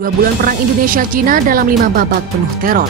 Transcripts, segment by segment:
2 bulan perang Indonesia-Cina dalam 5 babak penuh teror.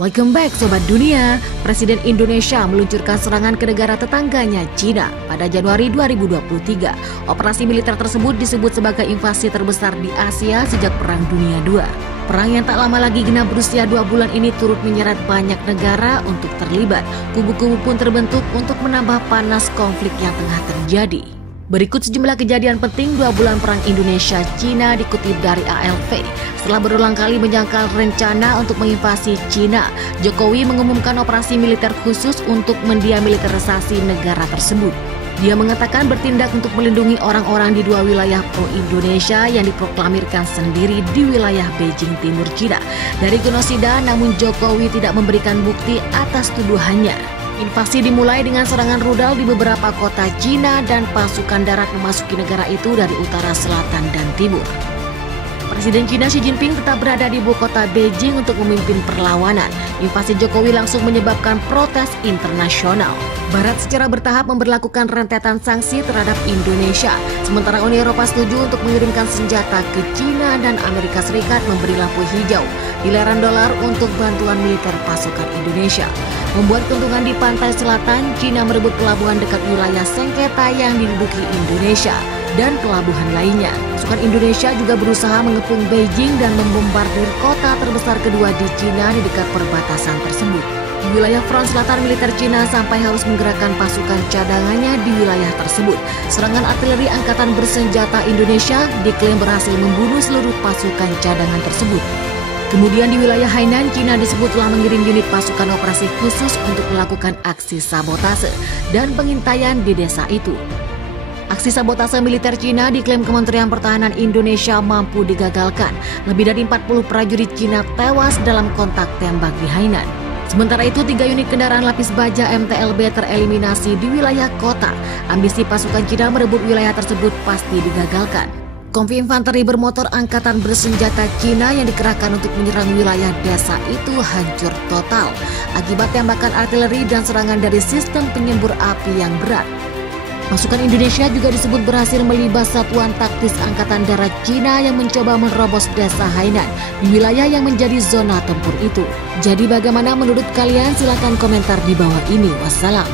Welcome back Sobat Dunia. Presiden Indonesia meluncurkan serangan ke negara tetangganya Cina pada Januari 2023. Operasi militer tersebut disebut sebagai invasi terbesar di Asia sejak Perang Dunia II. Perang yang tak lama lagi genap berusia 2 bulan ini turut menyeret banyak negara untuk terlibat. Kubu-kubu pun terbentuk untuk menambah panas konflik yang tengah terjadi. Berikut sejumlah kejadian penting 2 bulan perang Indonesia-Cina dikutip dari ALV. Setelah berulang kali menyangkal rencana untuk menginvasi Cina, Jokowi mengumumkan operasi militer khusus untuk mendiamiliterisasi negara tersebut. Dia mengatakan bertindak untuk melindungi orang-orang di 2 wilayah pro-Indonesia yang diproklamirkan sendiri di wilayah Beijing Timur Cina dari genosida, namun Jokowi tidak memberikan bukti atas tuduhannya. Invasi dimulai dengan serangan rudal di beberapa kota Cina dan pasukan darat memasuki negara itu dari utara, selatan, dan timur. Presiden Cina Xi Jinping tetap berada di ibu kota Beijing untuk memimpin perlawanan. Invasi Jokowi langsung menyebabkan protes internasional. Barat secara bertahap memberlakukan rentetan sanksi terhadap Indonesia. Sementara Uni Eropa setuju untuk mengirimkan senjata ke Cina dan Amerika Serikat memberi lampu hijau miliaran dolar untuk bantuan militer pasukan Indonesia. Membuat keuntungan di pantai selatan, Cina merebut pelabuhan dekat wilayah sengketa yang diduduki Indonesia dan pelabuhan lainnya. Pasukan Indonesia juga berusaha mengepung Beijing dan membombardir kota terbesar kedua di Cina di dekat perbatasan tersebut. Di wilayah front selatan, militer Cina sampai harus menggerakkan pasukan cadangannya di wilayah tersebut. Serangan artileri angkatan bersenjata Indonesia diklaim berhasil membunuh seluruh pasukan cadangan tersebut. Kemudian di wilayah Hainan, Cina disebut telah mengirim unit pasukan operasi khusus untuk melakukan aksi sabotase dan pengintaian di desa itu. Aksi sabotase militer Cina diklaim Kementerian Pertahanan Indonesia mampu digagalkan. Lebih dari 40 prajurit Cina tewas dalam kontak tembak di Hainan. Sementara itu, 3 unit kendaraan lapis baja MTLB tereliminasi di wilayah kota. Ambisi pasukan Cina merebut wilayah tersebut pasti digagalkan. Kompi infanteri bermotor angkatan bersenjata Cina yang dikerahkan untuk menyerang wilayah desa itu hancur total akibat tembakan artileri dan serangan dari sistem penyembur api yang berat. Pasukan Indonesia juga disebut berhasil melibas satuan taktis angkatan darat Cina yang mencoba menerobos desa Hainan di wilayah yang menjadi zona tempur itu. Jadi bagaimana menurut kalian? Silahkan komentar di bawah ini. Wassalam.